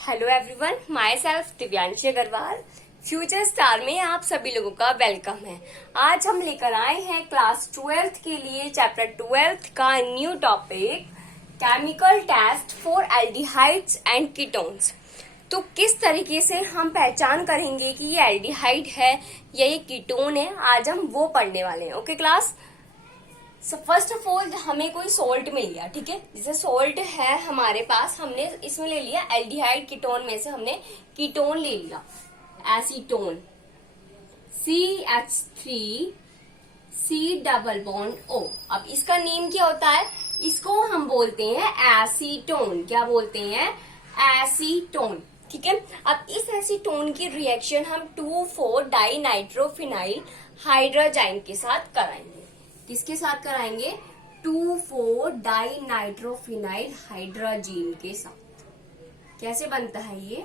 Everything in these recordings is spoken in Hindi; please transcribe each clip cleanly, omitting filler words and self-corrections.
Hello everyone, my self Divyanshi Agarwal. Future star में आप सभी लोगों का वेलकम है। आज हम लेकर आए हैं क्लास 12th के लिए चैप्टर 12th का new topic chemical test for aldehydes and ketones. तो किस तरीके से हम पहचान करेंगे कि ये एल्डिहाइड है या ये कीटोन है, आज हम वो पढ़ने वाले हैं। Okay class, first of all हमें कोई सोल्ट मिल गया, ठीक है। जैसे सोल्ट है हमारे पास, हमने इसमें ले लिया एल्डिहाइड, कीटोन में से हमने कीटोन ले लिया acetone, CH3 C double bond O। अब इसका नेम क्या होता है, इसको हम बोलते हैं एसीटोन। क्या बोलते हैं? एसीटोन, ठीक है। अब इस एसीटोन की रिएक्शन हम 2,4-डाइनाइट्रोफिनाइल हाइड्रोजाइन के साथ कराएंगे। किसके साथ कराएंगे? 2,4-डाइनाइट्रोफिनाइल हाइड्रोजीन के साथ। कैसे बनता है ये?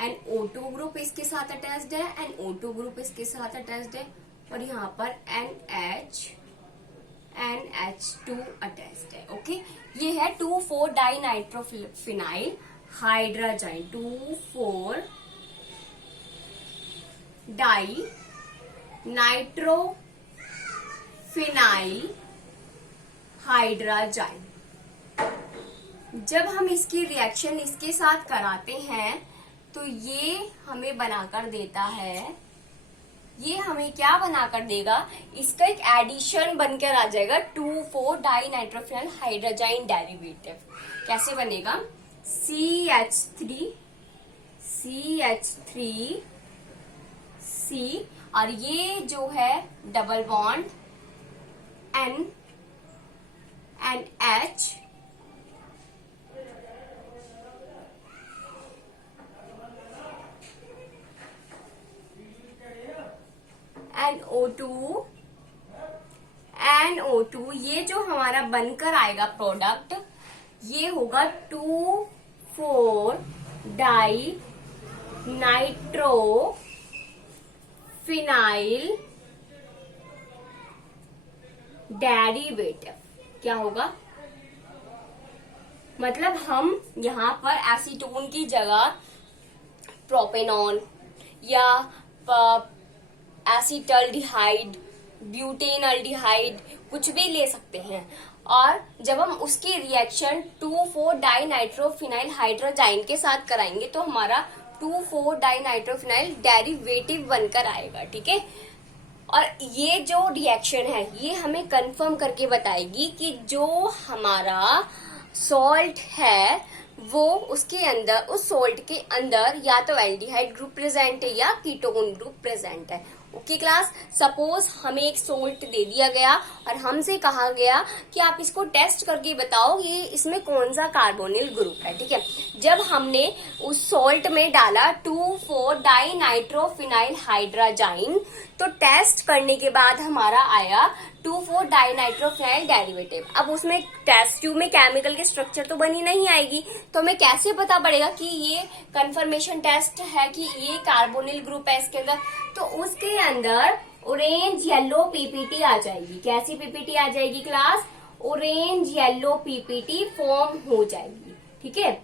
NO2 ग्रुप इसके साथ अटैच्ड है, NO2 ग्रुप इसके साथ अटैच्ड है, और यहाँ पर NH2 अटैच्ड है। ओके, ये है 2,4-डाइनाइट्रोफिनाइल हाइड्रोजाइन, 2,4-डाइनाइट्रोफिनाइल हाइड्रोजाइन। जब हम इसकी रिएक्शन इसके साथ कराते हैं तो ये हमें बनाकर देता है, ये हमें क्या बनाकर देगा, इसका एक एडिशन बनकर आ जाएगा 2,4-डाइनाइट्रोफिनाइल हाइड्रोजाइन डेरिवेटिव। कैसे बनेगा? CH3C, और ये जो है डबल बॉन्ड NH, NO2, ये जो हमारा बनकर आएगा प्रोडक्ट, ये होगा 2,4-डाइनाइट्रोफिनाइल डेरिवेटिव। क्या होगा? मतलब हम यहाँ पर एसीटोन की जगह प्रोपेनॉन या एसिटल्डिहाइड, ब्यूटेनल्डिहाइड कुछ भी ले सकते हैं, और जब हम उसकी रिएक्शन 2,4-डाइनाइट्रोफिनाइल हाइड्रोजाइन के साथ कराएंगे तो हमारा 2,4-डाइनाइट्रोफिनाइल डेरिवेटिव बनकर आएगा, ठीक है। और ये जो रिएक्शन है ये हमें कंफर्म करके बताएगी कि जो हमारा सॉल्ट है वो उसके अंदर, उस सॉल्ट के अंदर या तो एल्डिहाइड ग्रुप प्रेजेंट है या कीटोन ग्रुप प्रेजेंट है। ओके क्लास, सपोज हमें एक सोल्ट दे दिया गया और हमसे कहा गया कि आप इसको टेस्ट करके बताओ ये इसमें कौन सा कार्बोनिल ग्रुप है, ठीक है। जब हमने उस सोल्ट में डाला 2,4-डाइनाइट्रोफिनाइल हाइड्रोजाइन, तो टेस्ट करने के बाद हमारा आया 2,4-डाइनाइट्रोफिनाइल डेरिवेटिव। अब उसमें टेस्ट ट्यूब में केमिकल के स्ट्रक्चर तो बनी नहीं आएगी, तो हमें कैसे पता पड़ेगा कि ये कंफर्मेशन टेस्ट है कि ये कार्बोनिल ग्रुप है इसके अंदर? तो उसके अंदर ऑरेंज येलो पीपीटी आ जाएगी। कैसी पीपीटी आ जाएगी class? Orange yellow PPT form हो जाएगी, ठीक है।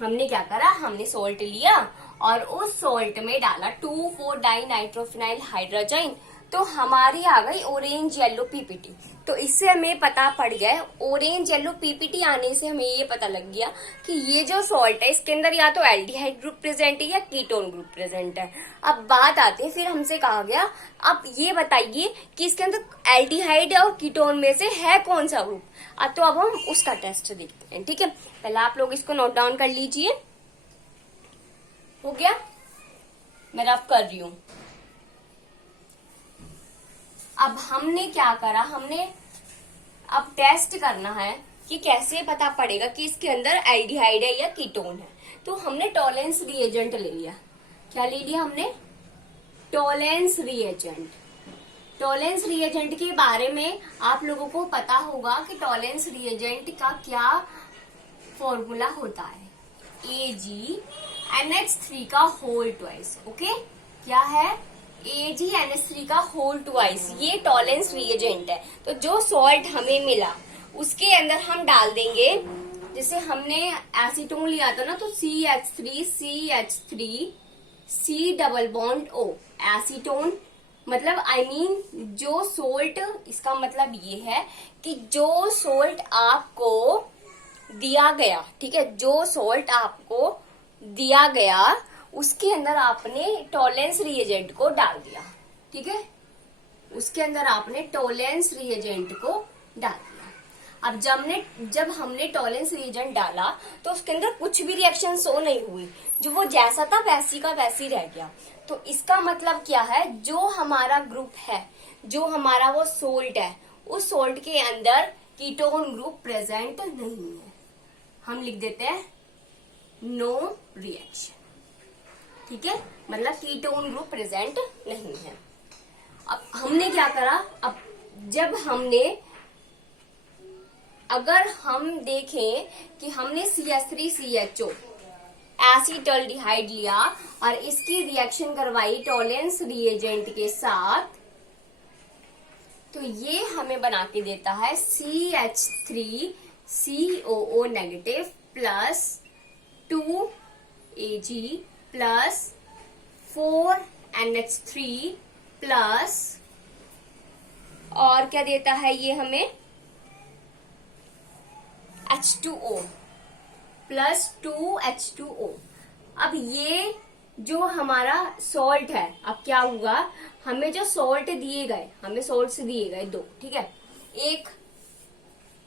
हमने क्या करा, हमने सोल्ट लिया और उस सोल्ट में डाला 2,4-डाइनाइट्रोफिनाइल हाइड्रोजाइन, तो हमारी आ गई ऑरेंज येलो पीपीटी। तो इससे हमें पता पड़ गया, ऑरेंज येलो पीपीटी आने से हमें ये पता लग गया कि ये जो सॉल्ट है इसके अंदर या तो एल्डिहाइड ग्रुप प्रेजेंट है या कीटोन ग्रुप प्रेजेंट है। अब बात आती है, फिर हमसे कहा गया अब ये बताइए कि इसके अंदर एल्डिहाइड और कीटोन में से है कौन सा ग्रुप। तो अब हम उसका टेस्ट देखते हैं, ठीक है। पहले आप लोग इसको नोट डाउन कर लीजिए। हो गया? मैं रफ कर रही हूं। अब हमने क्या करा, हमने अब टेस्ट करना है कि कैसे पता पड़ेगा कि इसके अंदर एल्डिहाइड है या कीटोन है। तो हमने टॉलेंस रिएजेंट ले लिया। क्या ले लिया हमने? Tollens reagent. टॉलेंस रिएजेंट के बारे में आप लोगों को पता होगा कि टॉलेंस रिएजेंट का क्या फॉर्मूला होता है, AgNH3 का होल ट्वाइस। ओके, क्या है? AgNH3 का होल ट्वाइस, ये टॉलेंस रिएजेंट है। तो जो सॉल्ट हमें मिला उसके अंदर हम डाल देंगे जैसे हमने एसीटोन लिया था ना, तो CH3 C double bond O, acetone मतलब जो सोल्ट, इसका मतलब ये है कि जो सोल्ट आपको दिया गया, ठीक है, जो सोल्ट आपको दिया गया उसके अंदर आपने टॉलेंस रिएजेंट को डाल दिया, ठीक है, उसके अंदर आपने टॉलेंस रिएजेंट को डाल दिया। अब जब हमने टॉलेंस रिएजेंट डाला तो उसके अंदर कुछ भी रिएक्शन शो नहीं हुई, जो वो जैसा था वैसी का वैसी रह गया। तो इसका मतलब क्या है, जो हमारा ग्रुप है, जो हमारा वो सोल्ट है, उस सोल्ट के अंदर कीटोन ग्रुप प्रेजेंट नहीं है। हम लिख देते हैं नो रिएक्शन, ठीक है, मतलब कीटोन ग्रुप प्रेजेंट नहीं है। अब हमने क्या करा, अब जब अगर हम देखें कि हमने CH3CHO एसीटल्डिहाइड लिया और इसकी रिएक्शन करवाई टॉलेंस रिएजेंट के साथ, तो ये हमें बना के देता है CH3COO negative plus 2Ag plus 4NH3 plus, और क्या देता है ये हमें, H2O प्लस 2H2O। अब ये जो हमारा सॉल्ट है, अब क्या हुआ, हमें जो सॉल्ट दिए गए, हमें सॉल्ट से दिए गए 2, ठीक है, एक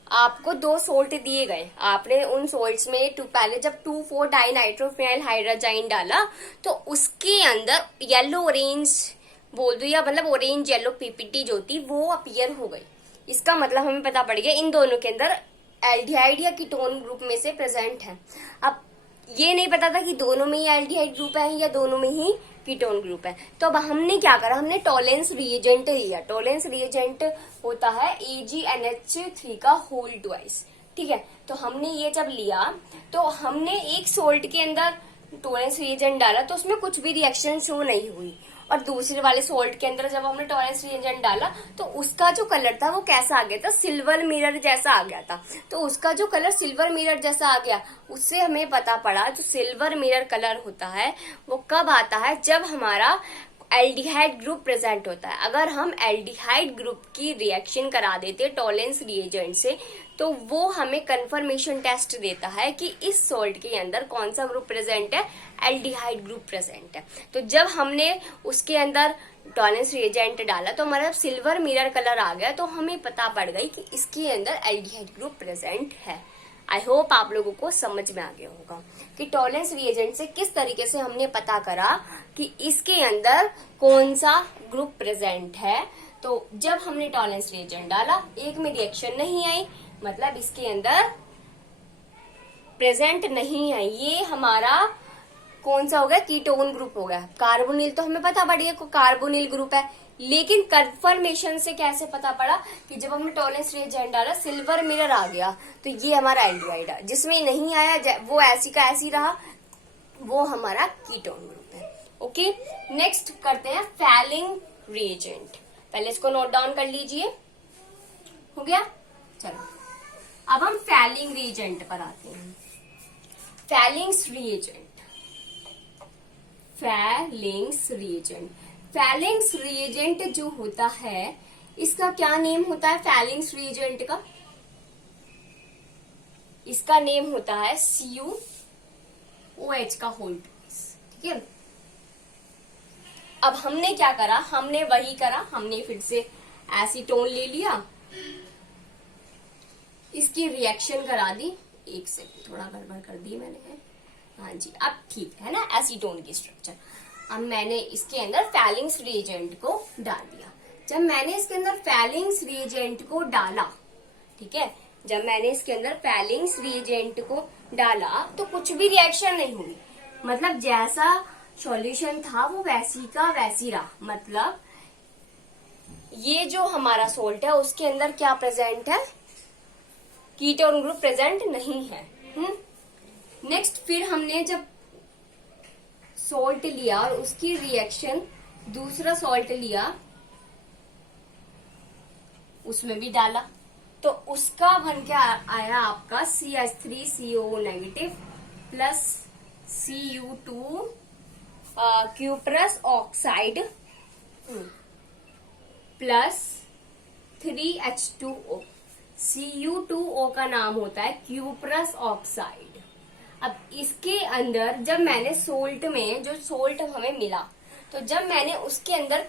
आपको 2 सॉल्ट दिए गए, आपने उन सॉल्ट्स में पहले जब 2,4 डाइनाइट्रोफिनाइल हाइड्रोजाइन डाला तो उसके अंदर येलो ऑरेंज बोल दो, या मतलब ऑरेंज येलो पीपीटी जो थी वो अपीयर हो गई। इसका मतलब हमें पता पड़ गया इन दोनों के अंदर एल्डिहाइड या कीटोन ग्रुप में से प्रेजेंट है। अब ये नहीं पता था कि दोनों में ही एल्डिहाइड ग्रुप है या दोनों में ही कीटोन ग्रुप है। तो अब हमने क्या करा, हमने टॉलेंस रिएजेंट लिया। टॉलेंस रिएजेंट होता है AgNH3 का होल ट्वाइस, ठीक है। तो हमने ये जब लिया तो हमने एक सोल्ट के अंदर टॉलेंस रिएजेंट डाला तो उसमें कुछ भी रिएक्शन शो नहीं हुई, और दूसरे वाले सोल्ट के अंदर जब हमने टॉलेंस रिएजेंट डाला तो उसका जो कलर था वो कैसा आ गया था, सिल्वर मिरर जैसा आ गया था। तो उसका जो कलर सिल्वर मिरर जैसा आ गया, उससे हमें पता पड़ा जो सिल्वर मिरर कलर होता है वो कब आता है, जब हमारा एल्डिहाइड ग्रुप प्रेजेंट होता है। अगर हम एल्डिहाइड ग्रुप की रिएक्शन करा देते टॉलेंस रिएजेंट से तो वो हमें कंफर्मेशन टेस्ट देता है कि इस सॉल्ट के अंदर कौन सा ग्रुप प्रेजेंट है, एल्डिहाइड ग्रुप प्रेजेंट है। तो जब हमने उसके अंदर टॉलेंस रिएजेंट डाला तो हमारा सिल्वर मिरर कलर आ गया, तो हमें पता पड़ गई कि इसके अंदर एल्डिहाइड ग्रुप प्रेजेंट है। आई होप आप लोगों को समझ में आ गया होगा कि टॉलेंस रिएजेंट से किस तरीके से हमने पता करा कि इसके अंदर कौन सा ग्रुप प्रेजेंट है। तो जब हमने टॉलेंस रिएजेंट डाला, एक में रिएक्शन नहीं आई, मतलब इसके अंदर प्रेजेंट नहीं है, ये हमारा कौन सा हो गया, कीटोन ग्रुप हो गया। कार्बोनिल तो हमें पता पड़ गया कार्बोनिल ग्रुप है, लेकिन कंफर्मेशन से कैसे पता पड़ा कि जब हमने टॉलेंस रिएजेंट डाला सिल्वर मिरर आ गया तो ये हमारा एल्डिहाइड है। जिसमें नहीं आया वो ऐसी का ऐसी रहा, वो हमारा कीटोन ग्रुप है। ओके, नेक्स्ट करते हैं फैलिंग रिएजेंट। पहले इसको नोट डाउन कर लीजिए, हो गया। चलो अब हम फैलिंग रिएजेंट पर आते हैं। Feelings reagent, feelings reagent, feelings reagent जो होता है इसका क्या नेम होता है, फैलिंग्स रिएजेंट का इसका नेम होता है CuOH का होल ट्वाइस, ठीक है। अब हमने क्या करा, हमने वही करा, हमने फिर से एसीटोन ले लिया, इसकी रिएक्शन करा दी। एक सेकंड, थोड़ा गड़बड़ कर दी मैंने, हाँ जी अब ठीक है ना एसीटोन की स्ट्रक्चर। अब मैंने इसके अंदर फैलिंग्स रिएजेंट को डाल दिया। जब मैंने इसके अंदर फैलिंग्स रिएजेंट को डाला, ठीक है, जब मैंने इसके अंदर फैलिंग्स रिएजेंट को डाला तो कुछ भी रिएक्शन नहीं हुई, मतलब जैसा सॉल्यूशन था वो वैसी का वैसी रहा। मतलब ये जो हमारा सोल्ट है उसके अंदर क्या प्रेजेंट है, कीटोन ग्रुप प्रेजेंट नहीं है। नेक्स्ट फिर हमने जब सॉल्ट लिया और उसकी रिएक्शन दूसरा सॉल्ट लिया उसमें भी डाला, तो उसका बन के आया आपका CH3COO negative plus Cu2 cuprous oxide plus 3H2O। Cu2O का नाम होता है क्यूप्रस ऑक्साइड। अब इसके अंदर जब मैंने सोल्ट में जो सोल्ट हमें मिला, तो जब मैंने उसके अंदर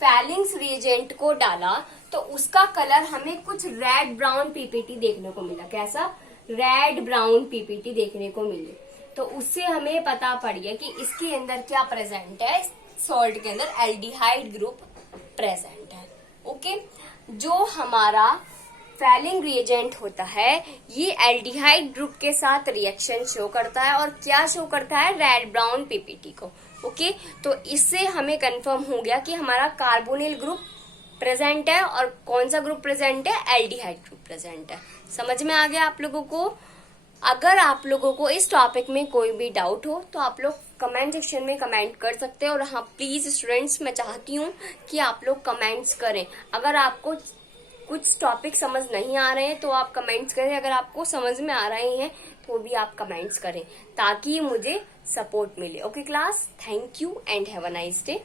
फैलिंग्स रिएजेंट को डाला तो उसका कलर हमें कुछ रेड ब्राउन पीपीटी देखने को मिला। कैसा? रेड ब्राउन पीपीटी देखने को मिली। तो उससे हमें पता पड़ गया कि इसके अंदर क्या प्रेजेंट है, सॉल्ट के अंदर एल्डिहाइड ग्रुप प्रेजेंट है। ओके, जो हमारा फैलिंग रिएजेंट होता है ये एल्डिहाइड ग्रुप के साथ रिएक्शन शो करता है, और क्या शो करता है? रेड ब्राउन पीपीटी को। ओके, तो इससे हमें कंफर्म हो गया कि हमारा कार्बोनिल ग्रुप प्रेजेंट है, और कौन सा ग्रुप प्रेजेंट है? एल्डिहाइड ग्रुप प्रेजेंट है। समझ में आ गया आप लोगों को? अगर आप लोगों को इस टॉपिक में कोई भी डाउट हो तो आप लोग कमेंट सेक्शन में कमेंट कर सकते हैं। और हाँ, प्लीज स्टूडेंट्स, मैं चाहती हूँ कि आप लोग कमेंट्स करें। अगर आपको कुछ टॉपिक समझ नहीं आ रहे हैं तो आप कमेंट्स करें, अगर आपको समझ में आ रहे हैं तो भी आप कमेंट्स करें, ताकि मुझे सपोर्ट मिले। Okay class, thank you and have a nice day.